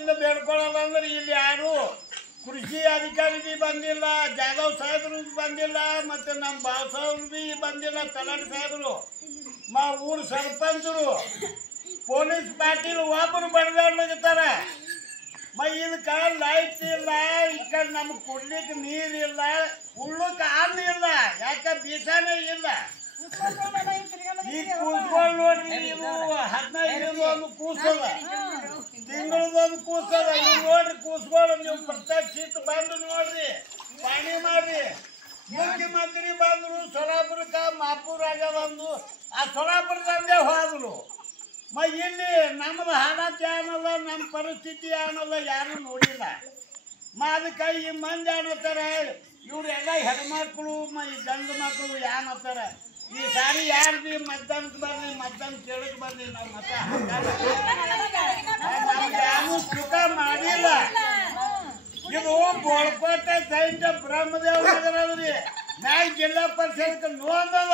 ಕೈಯಿಂದ ಬೇಡ್ಕೊಳ್ಳಲ್ಲ ಅಂದ್ರೆ ಇಲ್ಲಿ ಯಾರು ಕೃಷಿ ಅಧಿಕಾರಿ ಬಂದಿಲ್ಲ, ಜಾಧವ್ ಸಾಹೇಬರು ಬಂದಿಲ್ಲ, ಮತ್ತೆ ನಮ್ಮ ಬಾಸಾವ್ರು ಬಿ ಬಂದಿಲ್ಲ, ತಲಾಟಿ ಸಾಹೇಬರು, ಊರು ಸರ್ಪಂಚರು, ಪೊಲೀಸ್ ಪಾಟೀಲ್ ಒಬ್ಬರು ಬಡದಾಡ್ಲಾಗತ್ತಾರ. ಇದಕ್ಕೆ ಲೈಟ್ ಇಲ್ಲ, ಈ ಕಡೆ ನಮ್ಗೆ ಕುಡ್ಲಿಕ್ಕೆ ನೀರಿಲ್ಲ, ಉಳ್ಳಕ್ಕೆ ಅನ್ನ ಇಲ್ಲ, ಯಾಕೆ ಬೀಸಾನೇ ಇಲ್ಲ. ಈಗ ಕೂಸ್ಗಳು ನೋಡ್ರಿ, ಇವು 15 ಒಂದು ಕೂಸಲ್ಲ, ತಿಂಗಳದೊಂದು ಕೂಸಲ್ಲ. ಇವು ನೋಡ್ರಿ ಕೂಸ್ಗಳು, ನೀವು ಪ್ರತ್ಯಕ್ಷ ಬಂದು ನೋಡ್ರಿ, ಪಾಣಿ ಮಾಡ್ರಿ. ಮುಖ್ಯಮಂತ್ರಿ ಬಂದ್ರು ಸೊಲಾಪುರಕ್ಕ, ಮಾಪುರಾಗ ಬಂದು ಆ ಸೊಲಾಪುರದಂದೇ ಹೋದ್ರು. ಇಲ್ಲಿ ನಮ್ಮದು ಹಾಲತ್ ಏನಲ್ಲ, ನಮ್ಮ ಪರಿಸ್ಥಿತಿ ಏನಲ್ಲ ಯಾರು ನೋಡಿಲ್ಲ. ಅದಕ್ಕೆ ಈ ಮಂದಿ ಏನತ್ತಾರ, ಇವರೆಲ್ಲ ಹೆಣ್ಮಕ್ಳು ಈ ಗಂಡು ಮಕ್ಕಳು ಏನತ್ತಾರ, ಈ ಸಾರಿ ಯಾರು ಬಿ ಮತದಾನಕ್ಕೆ ಬರ್ರಿ, ಮತದಾನ ಕೇಳಕ್ ಬರ್ರಿ, ನಾವು ಮತ ಯಾರು ಸುಖ ಮಾಡಿಲ್ಲ. ಇದು ಬೋಳ್ಕೋಟೆ ಸೈನ್ಯ ಬ್ರಹ್ಮದೇವ್ ನಗರ ಅದ್ರಿ, ಮ್ಯಾಗ ಜಿಲ್ಲಾ ಪರಿಷತ್ ನೋಂದವ,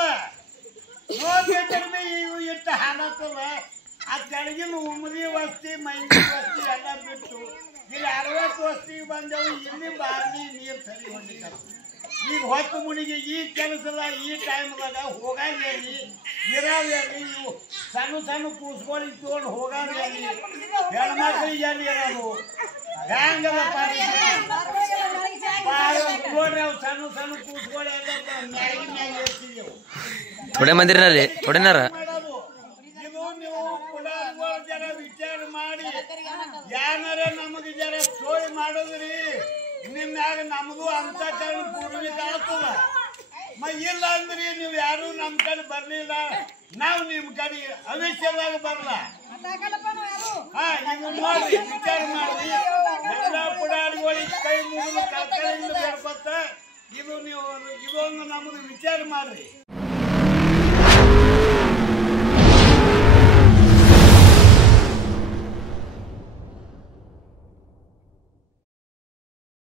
ನೋಂದಿದ್ರೆ ಇವು ಇಟ್ಟು ಹಾಲತ್ತದ. ಆ ಕೆಳಗಿನ ಉಮ್ಮದಿ ವಸ್ತಿ, ಮೈನಿ ವಸ್ತಿ ಎಲ್ಲ ಬಿಟ್ಟು ಇಲ್ಲಿ 60 ವಸ್ತಿಗೆ ಬಂದೆವು. ಇಲ್ಲಿ ಬಾರ್ಲಿ ನೀರು ಸರಿ ಹೊಂದಿಲ್ಲ. ಈಗ ಹೊತ್ತು ಮುನಿಗೆ ಈ ಕೆಲಸದ ಈ ಟೈಮ್ದಾಗ ಹೋಗಾಗಲಿ ಇರಾಗಲಿ, ಇವು ಸಣ್ಣ ಸಣ್ಣ ಕೂಸ್ಗಳಿಗೆ ತೊಗೊಂಡು ಹೋಗಾಗಲಿ, ಹೆಣ್ಮಕ್ಳಿಗೆ ಎಲ್ಲಿ ಇರೋದು ಹೆಂಗದ ನೋಡ್ರಿ. ಅವು ಸಣ್ಣ ಸಣ್ಣ ಕೂಸ್ಗಳೆಲ್ಲ ಮ್ಯಾಗಿನ ಮ್ಯಾಗ ಇರ್ತಿದ್ದೆವು. ಜರ ವಿಚಾರ ಮಾಡಿ ಯಾನಾರ ನಮಗೆ ಜರ ಸೋಯ್ ಮಾಡೋದ್ರಿ, ನಿಮ್ಮ್ಯಾಗ ನಮಗೂ ಅಂತ ಕಾರಣ ಪೂರ್ವಿಕ ಆಗ್ತದ. ಇಲ್ಲ ಅಂದ್ರಿ ನೀವು ಯಾರು ನಮ್ಮ ಕಡೆ ಬರ್ಲಿಲ್ಲ, ನಾವು ನಿಮ್ಮ ಕಡೆ ಅವಿಷ್ಯದಾಗ ಬರಲ್ಲ. ನೀವು ನೋಡ್ರಿ, ವಿಚಾರ ಮಾಡ್ರಿ, ಎಲ್ಲ ಪುಡಾರಿಗಳಿಗೆ ಕೈ ಮುಗಿದು ಕಳ್ಕಳಿಂದ ಬೇಡ್ಕೊತ ಇದು ನೀವು ಇದೊಂದು ನಮ್ದು ವಿಚಾರ ಮಾಡ್ರಿ.